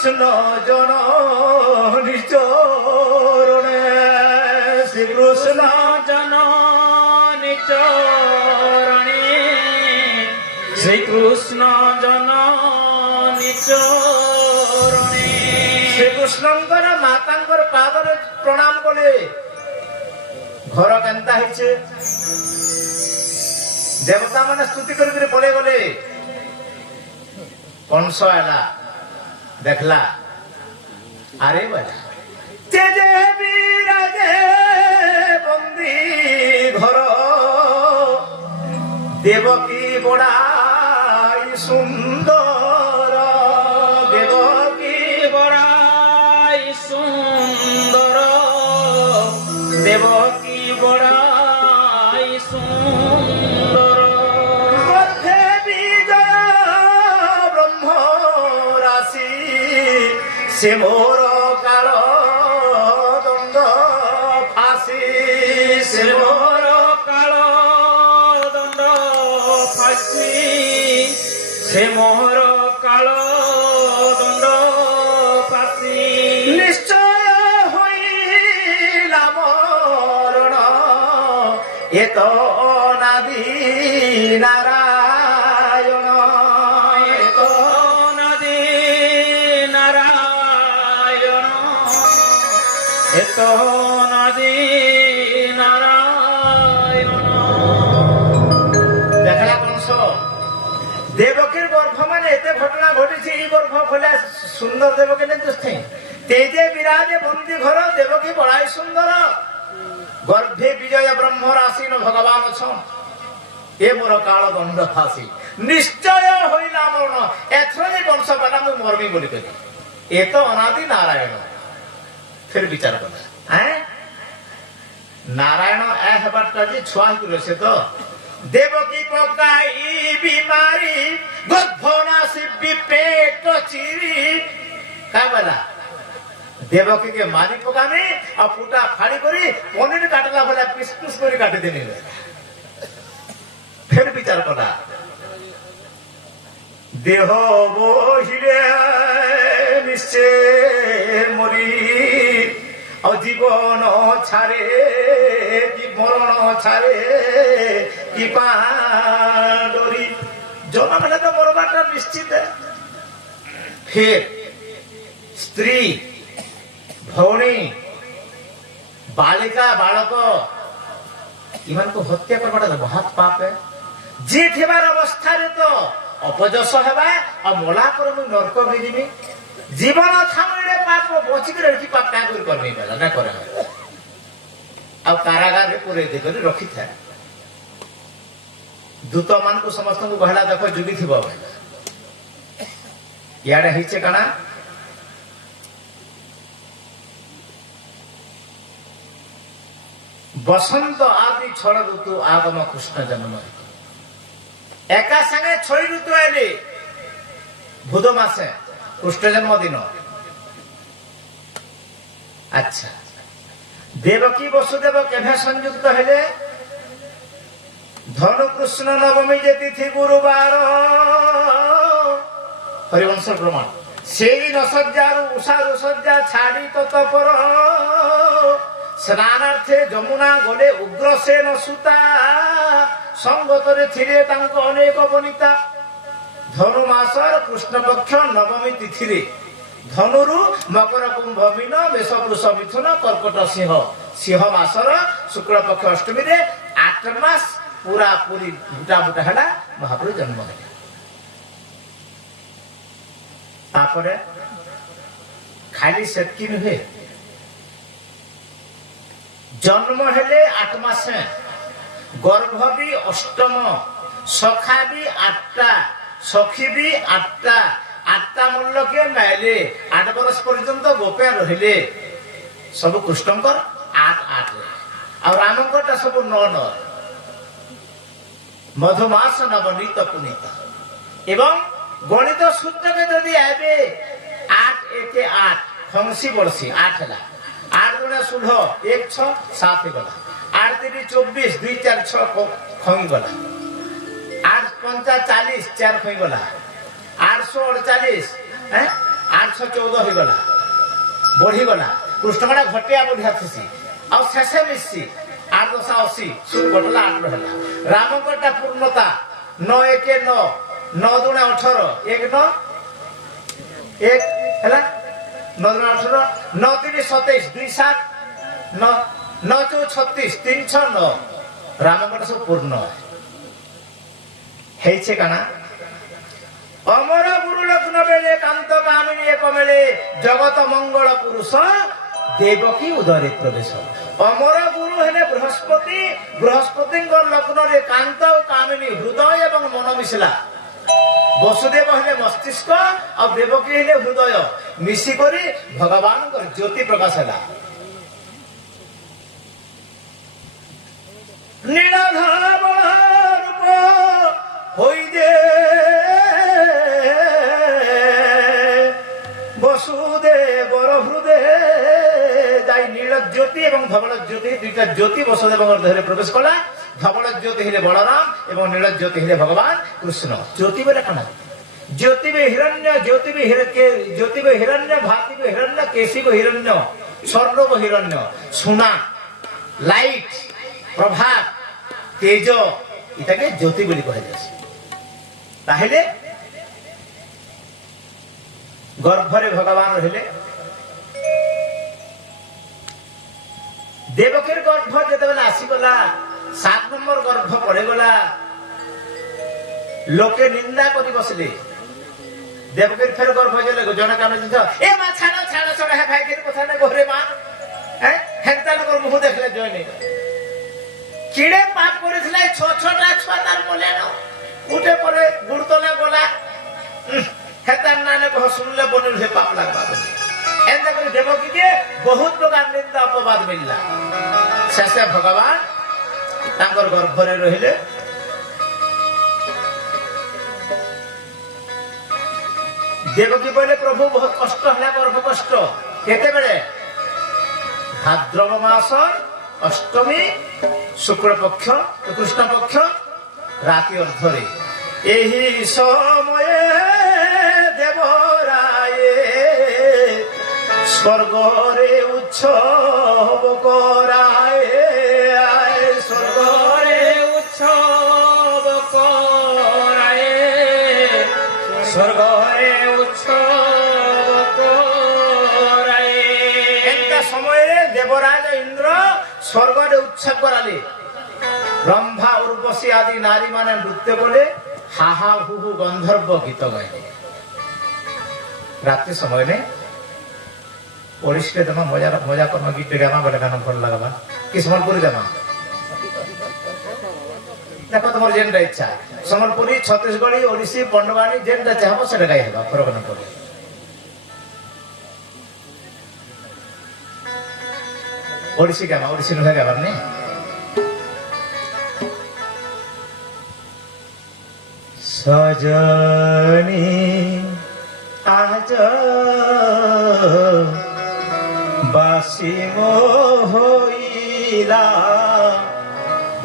শ্রীকৃষ্ণ জননী চরণে, শ্রীকৃষ্ণ জননী চরণে, শ্রীকৃষ্ণ জননী চরণে। শ্রীকৃষ্ণঙ্কর মাতাঙ্কর পাদরে প্রণাম কলে ঘর কেন্তা হয়েছে, দেবতা মানে স্তুতি করে পড়ে গলে। কংস এলা দেখলা, আরে বলা যে বিরাজে বন্দি ঘর, দেবকী বড়াই সুন্দর, দেবকী বড়াই সুন্দর, দেবকী বড়াই সুন্দর। গর্ভে বিজয় ব্রহ্ম রাশি, সে মোর কাল দণ্ড ফাঁসি, সে মোর কাল দণ্ড ফাঁসি, সে মোর কাল দণ্ড ফাঁসি। নিশ্চয় হইলা মরণ, এত নাদি নারায়ণ, এত নদী নারায়ণ, এত নদী নারায়ণ। দেখলা কংস দেবকীর গর্ভ মানে এতে ঘটনা ঘটেছে, এই গর্ভ খোলা সুন্দর দেবকী দোষে তেজে বিরাজে বন্দি ঘর, দেবকী বড়াই সুন্দর, গর্ভে বিজয় ব্রহ্ম রাশিন ভগবান অছন, এ মোর কাল দণ্ড ফাঁসি। নিশ্চয় হইলা মরণ, এথর যে কংস পালা মু মরমি বলি করি, এ তো অনাদি নারায়ণ। ফের বিচার কলা, হ্যাঁ নারায়ণ এ হেবারটা যে ছুয়া হয়েছে তো, দেবকী পকাই বিমারি, গর্ভনাশী বিপেট চিরি, কা বলা দেবকী কে মারি পকামি আর ফুটা ফাড়ি করি পনির কাটলা বলে পিস পিস করে কাটি দিনি। ফের বিচার করা, দেহ বহিরে নিশ্চে মরি, জীবন ছাড়ে কি মরণ ছাড়ে কি পারি, জন্ম হলে তো মরবারটা নিশ্চিত। ফের স্ত্রী ভৌণী বালিকা বালক ইমানକୁ হত্যা করবাটা বহুত পাপ, যে থেবার অবস্থারে তো অপযশ হেবা আর মলা করে মু নরক ভিজিবি, জীবন থামিলে পাপ বচিকি রহি পাপ কা করে করবি বেলা না করে, আর কারাগারে পুরে দে করে রখিথায়। দূত মানকু সমস্ত বহলা দেখ যুগি থিব, ইয়াড়ে হইছে কানা বসন্ত আদি ছড় ঋতু আগম কৃষ্ণ জন্ম, একা সাথে ছয় ঋতু এলে ভুদ মাসে কৃষ্ণ জন্মদিন। আচ্ছা দেবকী বসুদেব কেভে সংযুক্ত হলে, ধনু কৃষ্ণ নবমী যে তিথি গুরুবার, হরিবংশ প্রমাণ, সেই নসজ্জারু উষা রুসজ্জা ছাড়ি তৎপর, স্নানার্থে যমুনা গলে উগ্রসেন সুতা, সঙ্গতরে থিরে তাঙ্ক অনেক বনিতা। ধনু মাসর কৃষ্ণপক্ষ নবমী তিথিরে, ধনুরু মকর কুম্ভ মিন মেষ বৃষ মিথুন কর্কট সিংহ, সিংহ মাসর শুক্লপক্ষ অষ্টমী 8 মাস পুরা পুরি বুটা বুটা হেলা মহাপ্রভু জন্ম হলে। তারপরে খালি সেতকি নুহে, জন্ম হেলে 8 মাসে, গর্ভ বি অষ্টম, সখা বি 8টা, সখী বি 8টা, 8টা মূল্যকে নাইলে 8 বরস পর্যন্ত গোপে রহিলে, সবু কৃষ্ণঙ্কর 8 আর রামঙ্করটা সবু 9। মধুমাস নবনীত পুনিত, এবং গণিত সূত্রকে যদি আইবে 8 একে 8 খংসি বর্ষি 8 হেলা, 8 গুণে 16 1 6 7 গলা, 8 3 24 2 4 6 খঙ্গি গলা, 8 5 40 4 খঙ্গি গলা, 848 হ্যাঁ 814 ହେଇଗଲା ବଢିଗଲା କୃଷ୍ଣଗଣା ଘଟିଆ ବଢିଆ ଥିସି ଆଉ ଶେଷେ ମିଶି 8 ଦଶା 80 ସୁନ ଘଟଲା 8 ହେଲା ରାମଙ୍କଟା ପୂର୍ଣ୍ଣତା 9 1 9 9 ଦୁଣା 18 1 9 1 ହେଲା 9 ଦୁଣା 18 9 3 27 2 7 9 9 2 36 3 6 9 ରାମଙ୍କଟା ସବୁ ପୂର୍ଣ୍ଣ ହେଇছে କାଣା অমর গুরু লগ্ন বেলে কান্ত কামিনী এক মেলে জগত মঙ্গল পুরুষ দেবকী উদরে প্রবেশ অমর গুরু হেলে বৃহস্পতি বৃহস্পতিঙ্কর লগ্নরে কান্ত ও কামিনী হৃদয় এবং মন মিশিলা বসুদেব হেলে মস্তিষ্ক আর দেবকী হেলে হৃদয় মিশি করি ভগবানଙ୍କର জ্যোতি প্রকাশ হেলা নীলাধর রূপ হই দে বসুদেবর হৃদয়ে যাই নীল জ্যোতি এবং ধবল জ্যোতি দুইটা জ্যোতি বসুদেবর দেহে প্রবেশ কলা ধবল জ্যোতি হলে বলরাম এবং নীল জ্যোতি হলে ভগবান কৃষ্ণ জ্যোতি বলে কানা জ্যোতি বে হিরণ্য জ্যোতি বে জ্যোতি বে হিরণ্য ভাতি বে হিরণ্য কেশি বে হিরণ্য স্বর্ণ বে হিরণ্য সোনা লাইট প্রভাত তেজ এটাকে জ্যোতি বলে কয়া যায় তাহলে গর্ভরে ভগবান রহিলে দেবকীর গর্ভ যেতবেলে আসিগলা 7 নম্বর গর্ভ পড়েগলা লোকে নিন্দা করি বসলে দেবকীর ফের গর্ভ জলে জনে কামে দিছ এ মা ছাড়ো ছাড়ো ছাড়ো হে ভাই কের কথা না ঘরে মা হ্যাঁ হেনতা লোক মুহ দেখলে জয় নেই কিড়ে পাপ করেছিলে ছোটটা ছতার বলে না উঠে পরে গুড়তলে গলা হেতার নালে কহ শুনলে বনে হে পাপ লাগবা বলে এন্তা করে দেবকী দিয়ে বহুত প্রকার নিন্দা অপবাদ মিললা শেষে ভগবান তাঙ্কর গর্ভরে রহিলে দেবকী বলে প্রভু বহুত কষ্ট হলা গর্ভ কষ্ট কেতেবেলে ভাদ্রব মাস অষ্টমী শুক্লপক্ষ কৃষ্ণপক্ষ রাতি অর্ধরে এই সময়ে দেবরায়ে স্বর্গরে উৎসব করায় স্বর্গরে উৎসব করায় স্বর্গরে উৎসব করায় একটা সময়ে দেবরাজ ইন্দ্র স্বর্গরে উৎসব করালে ব্রহ্মা উর্বশী আদি নারী মানে নৃত্য করে হাহা হুহু গন্ধর্ব গীত গাইলে রাত্রি সময় নেই ওড়িশে দেমা মজা মজা করম গীত গামা বলে গান ভাল লাগবা কি সম্বলপুরি দেমা দেখো তোমার যেটা ইচ্ছা সম্বলপুরি ছত্তিশগড়ি ওড়িশি পণ্ডবাণী যেটা চাহব সেটা গাই হেবা ফরক না পড়ে ওড়িশি গামা ওড়িশি নুহে গাবার নেই সজনী আজ বাসিম হইলা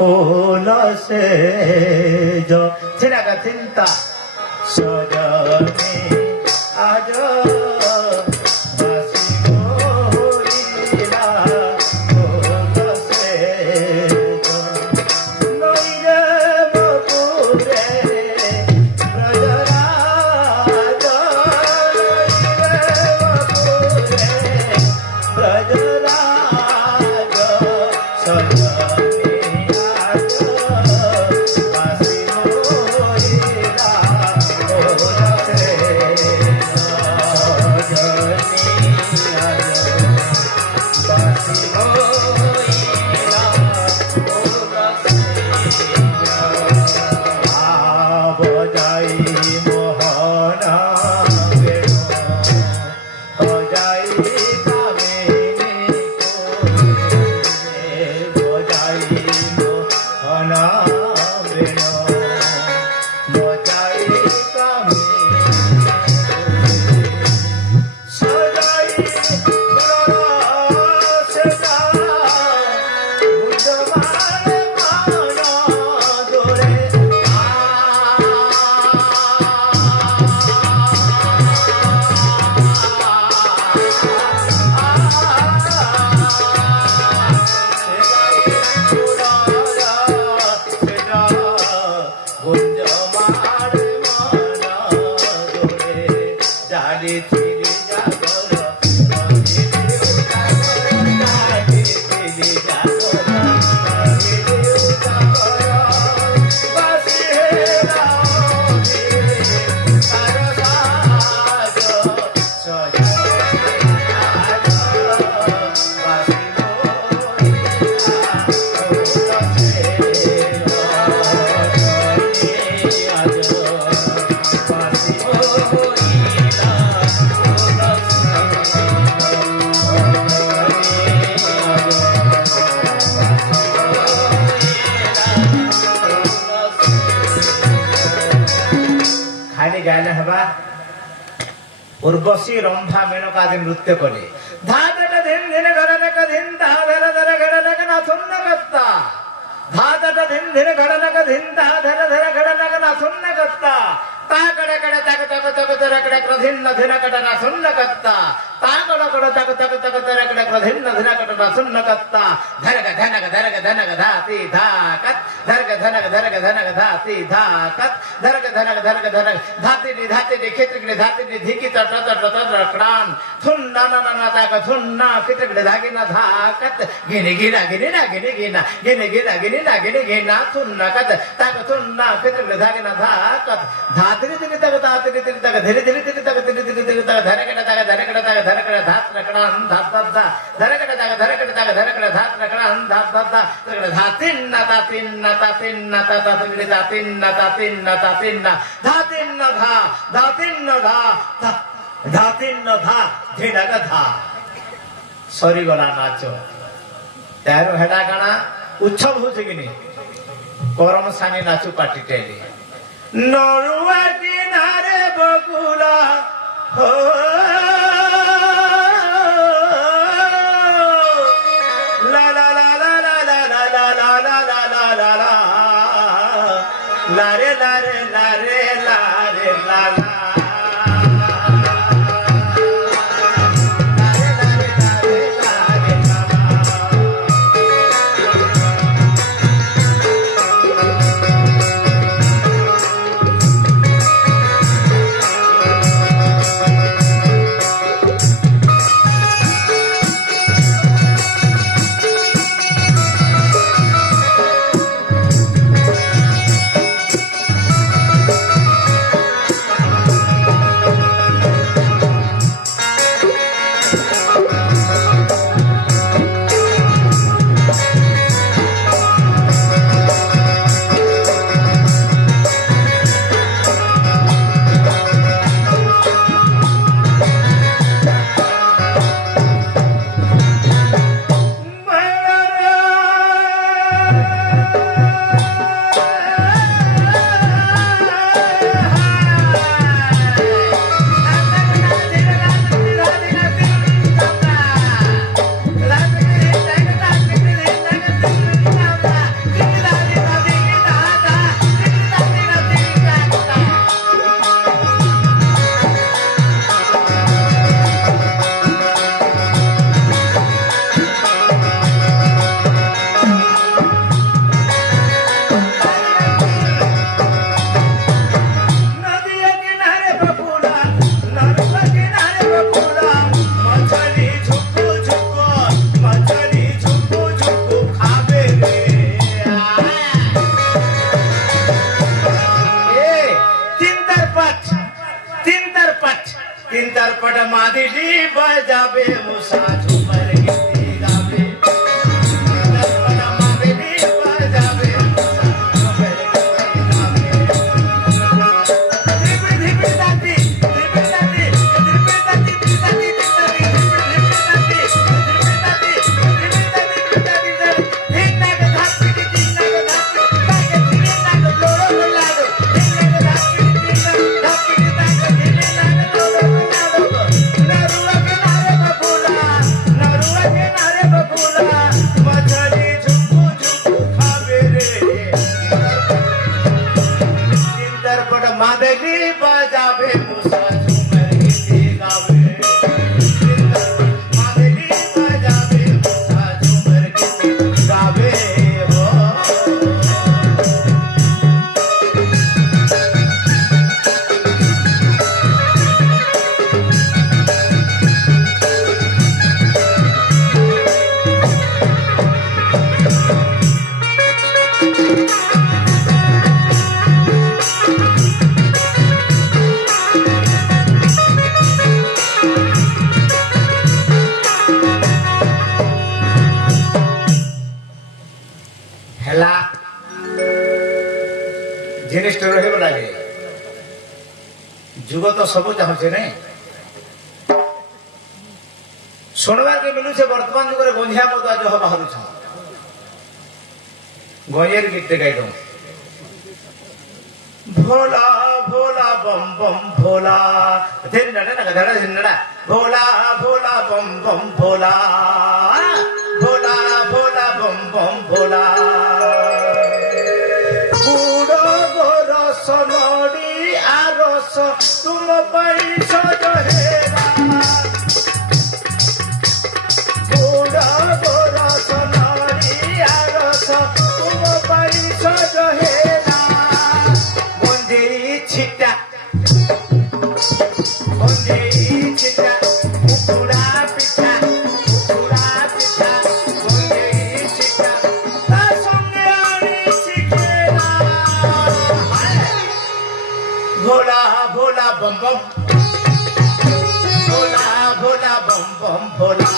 ওলসে ছিনাকা চিন্তা সজনী আজ গাইলে হবা উর্বশী রম্ভা মেনকা আদি নৃত্য করে ধাতটা ধিন ধিন ঘরনক ধিন ধা ধর ধর ঘরনক না শূন্য কর্তা ধাতটা ধিন ধিন ঘরনক ধিন ধা ধর ধর ঘরনক না শূন্য কর্তা তা কড়ে কড়ে তক তক তক তর কড়ে ক্রধিন ধিন কট না শূন্য কর্তা তা কড়ে কড়ে তক তক তক তর কড়ে ক্রধিন ধিন কট না শূন্য কর্তা ধরগ ধনক ধাতি ধাকত ধরগ ধনক ধাতি ধাকত ধরগ ধনক ধাতি নি ক্ষেত্রে ধাতি নি ধিকি তট তট তট ক্রান থুন না না না তাক থুন না ক্ষেত্রে ধাগি না ধাকত গিনে গিনা গিনে না গিনে গিনা গিনে গিনা গিনে না গিনে গিনা থুন না কত তাক থুন না ক্ষেত্রে ধাগি না ধাকত ধাতি নি তক ধাতি নি তক ধীরে ধীরে তক ধীরে ধীরে তক ধরগ ধরগ ধাত ক্রান ধাত ধাত ধরগ ধরগ ধাত ক্রান ধাত ধাত ধাতিন না তাতিন না তাতিন না তাতিন তাতিন না তাতিন না তাতিন না ধাতিন না ধা ধাতিন না ধা ধাতিন না ধা ধিনক ধা সরি গলা নাচ তার হেডা কানা উৎসব হচ্ছে কিনি করম সানি নাচু পাটি টেলি নরুয়া কিনারে বকুলা হো লা লা লা লা লা লা লা লা লা লা লা লা লা লা লারে লারে লারে লারে লা লা ଜିନିଷଟା ରହିବ ଲାଗେ ଯୁଗ ତ ସବୁ ଚାହୁଁଛେ ନାଇଁ ଶୁଣବାକେ ମିଳୁଛେ ବର୍ତ୍ତମାନ ଯୁଗରେ ଗଞ୍ଜିଆ ମଦୁଆ ଜହ ବାହାରୁଛ ଗଞ୍ଜେର ଗୀତଟେ ଗାଇଦଉ ଭୋଲା भोला बम बम भोला भोला भोला बम बम भोला भोला भोला बम बम भोला गुड़ गोरस नड़ी आरस तुम पैस जहेरा गुड़ गोरस नड़ी आरस तुम पैस जहेरा बंदी छिटा उकुड़ा पिठा बंदी छिटा ता संगे आनी छिकेरा भोला भोला बम बम भोला भोला बम बम भोला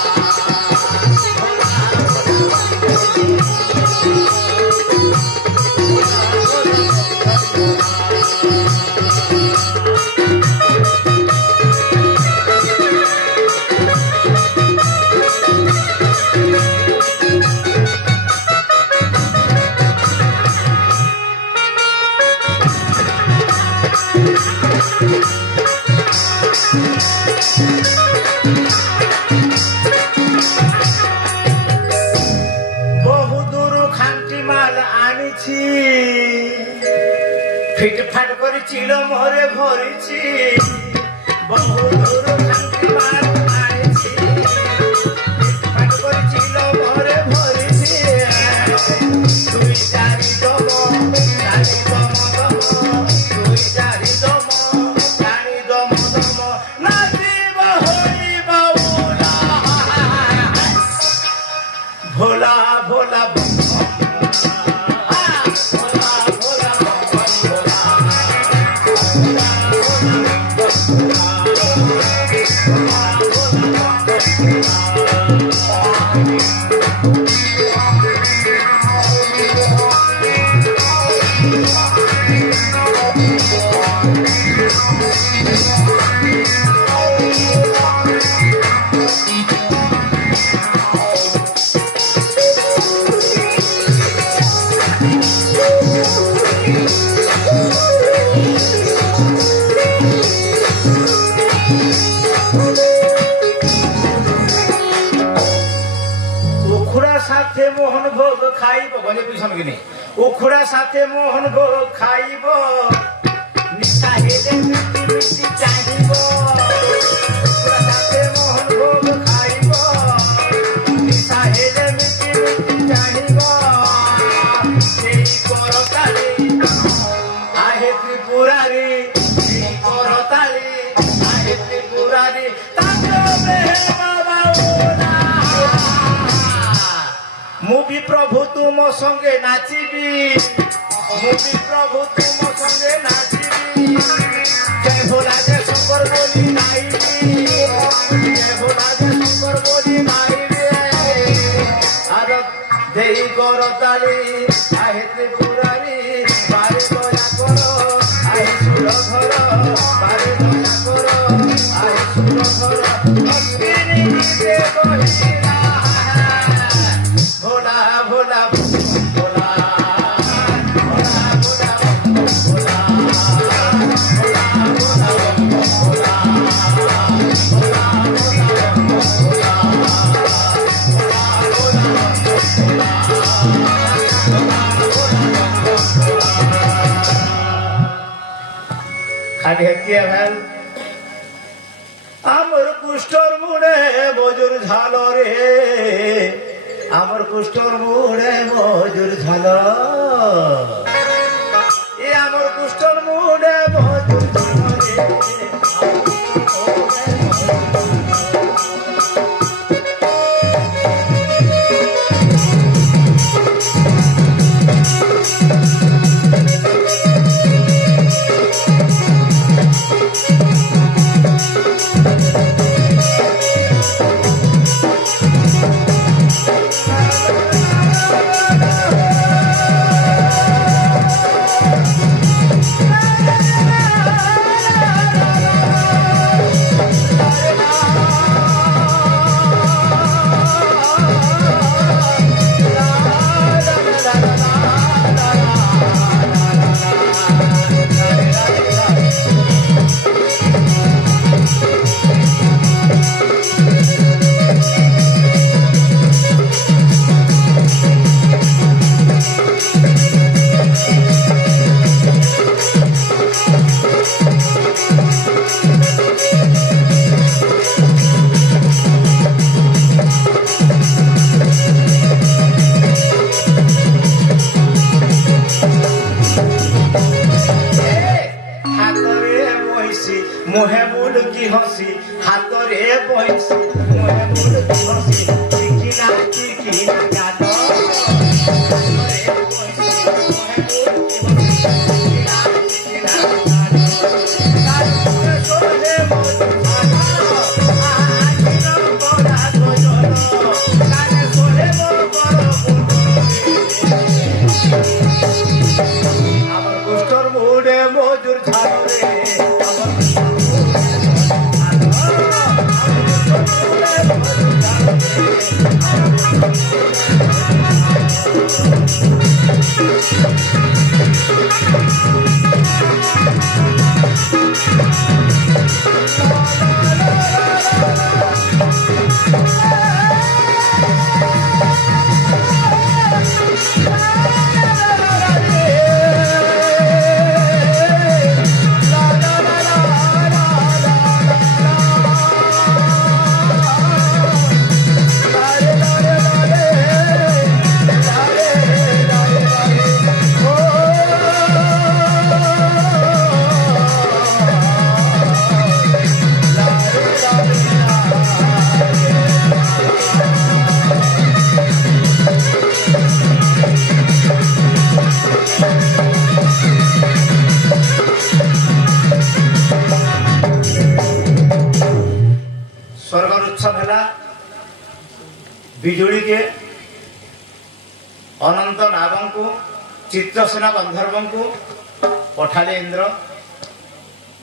ফিটফাট করে চিল মরে ভরিছি বহু দূর খান্তি মাল আনিছি ফিটফাট করে চিল মরে ভরিছি তুই চারি দম চারি দম দম তুই চারি দম চারি দম দম নাচিব হই বাউলা ভোলা ভোলা মোহন ভোগ খাইব বলে পিছন কিনে উখুড়া সাথে মোহন ভোগ খাইব নিশা হেলে মিটি মিটি চাহিব উখুড়া সাথে মোহন ভোগ খাইব নিশা হেলে মিটি মিটি চাহিব সেই করতালি আহে ত্রিপুরারি সেই করতালি আহে ত্রিপুরারি তাণ্ডবে বাবা ମୁଁ ବି ପ୍ରଭୁ ତୁମ ସଙ୍ଗେ ନାଚିବି ମୁଁ ବି ପ୍ରଭୁ ତୁମ ସଙ୍ଗେ ନାଚିବି ଜୟ ଭୋଲା ଜୟ ଶଙ୍କର ବୋଲି ନାଇବି ଜୟ ଭୋଲା ଜୟ ଶଙ୍କର ବୋଲି ନାଇବି ଆର ଦେଇ କରତାଳି ଆହେ ତ୍ରିପୁରାରୀ ବାରେ ଦୟା କର ଆହେ ସୁରଧର ବାରେ ଦୟା କର ଆହେ ସୁରଧର ଅଗ୍ନି ନିଜେ କହିଲା भोला भोला भोला भोला भोला भोला খালি হেতিয়া ভাল আমার কুষ্ঠর মুড়ে মজুর ঝাল রে আমার কুষ্ঠর মুড়ে মজুর ঝাল এ আমার কুষ্ঠর মুড়ে মজুর ঝাল বইছি মুহে মুলকি হসি হাতরে বইছি মুহে মুলকি হসি চিকিনা চিকিনা গান হাতরে বইছি মুহে মুলকি হসি চিকিনা চিকিনা গান কালুরে সোলে মধু ভানা আজিনা বড়া গজল কানে সোলে বড় আমার কুষ্ঠর মুড়ে মজুর ছাড়ো রে আমার स्वर्गर उत्सव है बिजुड़ी के अनंत नागों को चित्रसेना गंधर्वों को पठाले इंद्र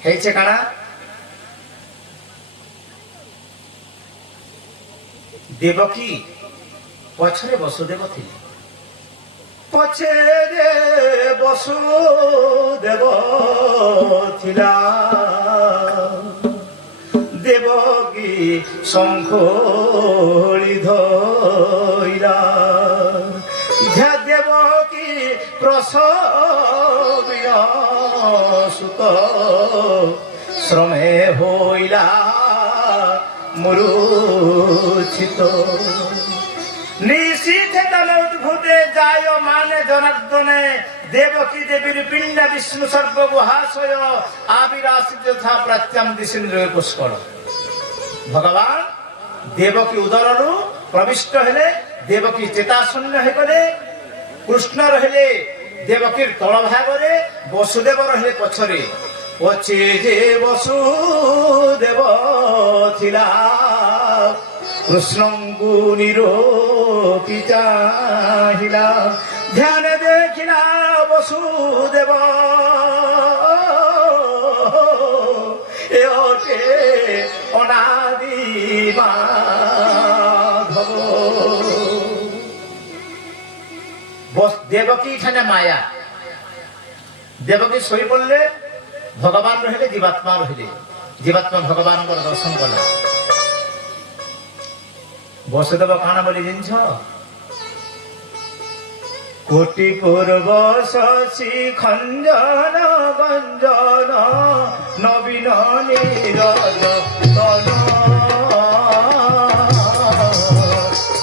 है काना देवकी पछरे वसुदेव थी पछे वसुदेव थिला देवकी शंखोली धइला देवकी प्रसविय सुत श्रमे होइला मूर्छित निशीथे तनोद्भूते जाय माने जनार्दने देवकी देवीर पिंड विष्णु सर्व गुहाशय आविरासी यथा प्रत्याम दिशेन्द्र पुष्कर भगवान देवकी उदरु प्रविष्ट हेले देवकी चेताशून्य हेगले कृष्ण रहिले देवकीर तल भागरे वसुदेव रहिले पछरे पछे जे वसुदेव थिला कृष्णंकु निरोपी चाहिला ध्यान देखिला वसुदेव एटे अनादि माधव देवकी ठाने माया देवकी सोई पड़ले भगवान रहिले जीवात्मा रहिले जीवात्मा भगवान को दर्शन कला वसुदेव काना बोली जिनछ कोटि पूर्व शशि खंजन गंजन नवीन नीरज तन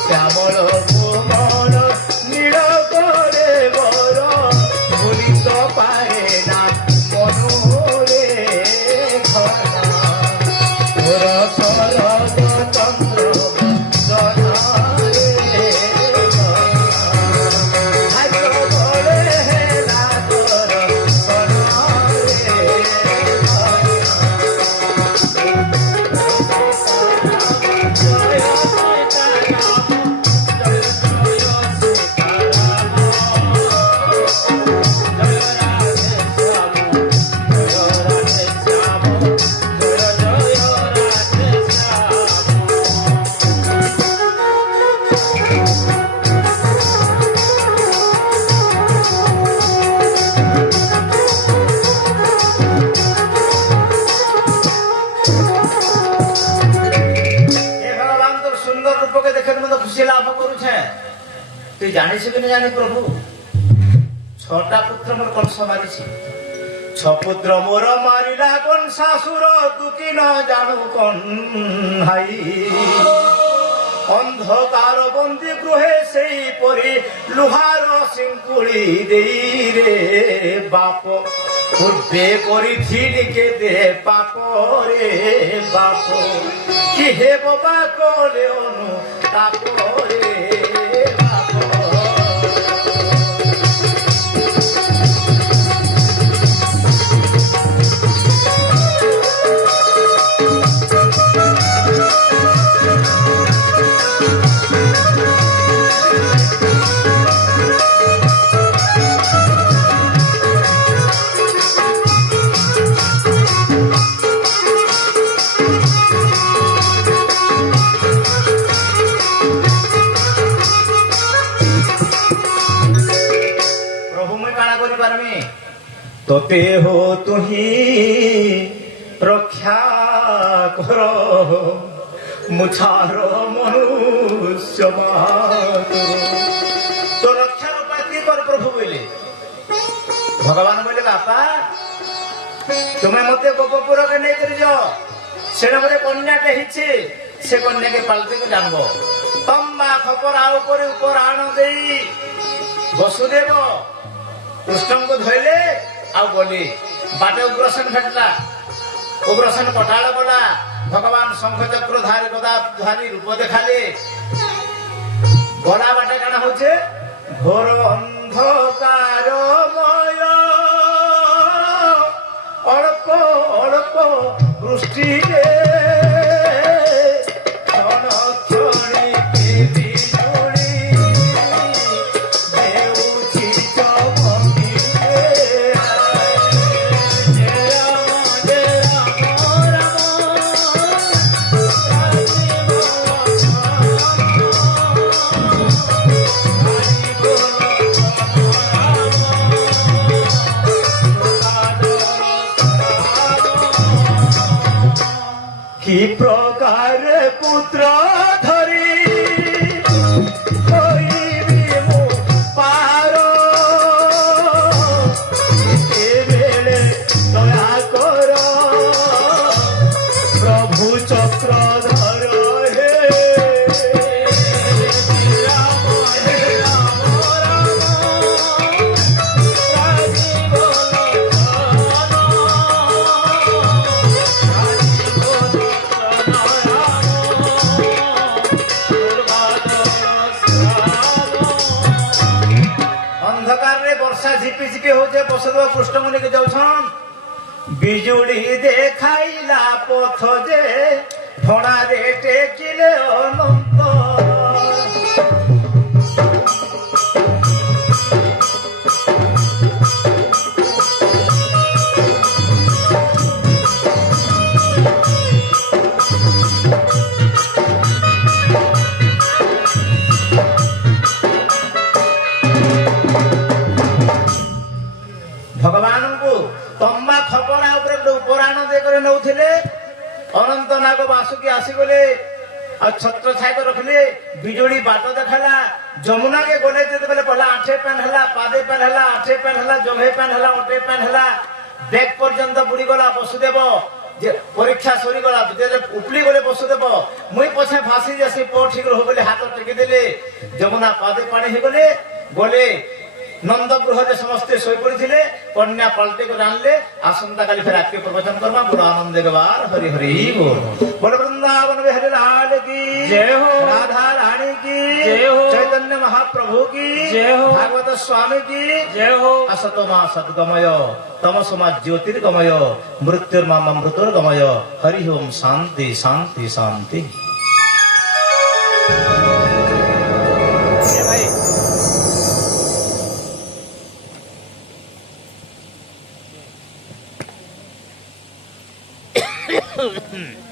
श्यामल कोमल नील करे बर भूली तो पाए ना मनोरे घना तोर शरद चंद्र तुई जानी कि नहीं जानी प्रभु छटा पुत्र मोर कंस मारी छपुत्र मोर मारिला कंसासुर तू कि न जानू कन हाई अंधकार बंदी गृहे से परी लुहार सिंकुड़ी दे रे बाप পূর্বে করিছিলি কেঁদে পাপরে বাপ কি হে বাবা কলে অনু তাপরে বাপ তোতে হো তুহি রক্ষা কর মুছার মনুষ্য তো রক্ষার উপায় কি কর প্রভু বলে ভগবান বলে বাপা তুমি মতে গোপপুরকে নেই করে যাও সেটা মধ্যে কন্যাটা হিচ্ছে সে কন্যাকে পাল্টে জানব তম্বা খবর আ উপরে উপর আণ দেই বসুদেব কৃষ্ণଙ୍କୁ ধইলে ଆଉ ଗଲି ବାଟେ ଉଗ୍ରସେନ ଭେଟିଲା ଉଗ୍ରସେନ ପଟାଳ ଗଲା ଭଗବାନ ଶଙ୍ଖ ଚକ୍ର ଧାରୀ ଗଦା ଧାରୀ ରୂପ ଦେଖାଲେ ଗଲା ବାଟେ କାଣା ହଉଛେ ଘୋର ଅନ୍ଧକାରମୟ ଅଳ୍ପ ଅଳ୍ପ ବୃଷ୍ଟିରେ কি প্রকার পুত্র ধরি হইবি মো পার এবেলে দয়া কর প্রভু চক্রধর হে রাম হে রাম ঝিপি ঝিপি হচ্ছে বসুদেব কৃষ্ণমণিকে যাওছন বিজুড়ি দেখাইলা পথ যে ভণারে টেকিলে অনন্ত ଭଗବାନଙ୍କୁ ତମ୍ବା ଖପରା ଉପରେ ଉପରାଣ ଦେଇକରି ନେଉଥିଲେ ଅନନ୍ତ ନାଗ ବାସୁକି ଆସିଗଲେ ଆଉ ଛତ୍ର ଛାଇକ ରଖିଲେ ବିଜୁଳି ବାଟ ଦେଖାଲା ଯମୁନାକେ ଗଲେ ଯେତେବେଳେ ପହିଲା ଆଠେ ପାନ ହେଲା ପାଦେ ପାନ ହେଲା ଆଠେ ପାନ ହେଲା ଜଘେ ପାନ ହେଲା ଅଟେ ପାନ ହେଲା ବେଗ ପର୍ଯ୍ୟନ୍ତ ବୁଡିଗଲା ବସୁଦେବ ଯେ ପରୀକ୍ଷା ସରିଗଲା ଉପଲି ଗଲେ ବସୁଦେବ ମୁଇଁ ପଛେ ଭାସି ଯାସି ପୋ ଠିକ ରହୁ ବୋଲି ହାତ ଟେକି ଦେଲେ ଯମୁନା ପାଦେ ପାଣି ହେଇଗଲେ ଗଲେ নন্দ গৃহে সমস্তে শোই পড়েছিলে কন্যা পাল্টে করে আনলে আসন্তা কালী ফের আজকে প্রবচন করবা বড় আনন্দ গবার হরি হরি বল বল বৃন্দাবন বিহারী লাল কি জয় হো রাধা রানী কি জয় হো চৈতন্য মহাপ্রভু কি জয় হো ভাগবত স্বামী কি জয় হো আসতমা সদ্গময় তমসমা জ্যোতির্গময় মৃত্যুর্মা অমৃতর্গময় হরি ওম শান্তি শান্তি শান্তি Hmm.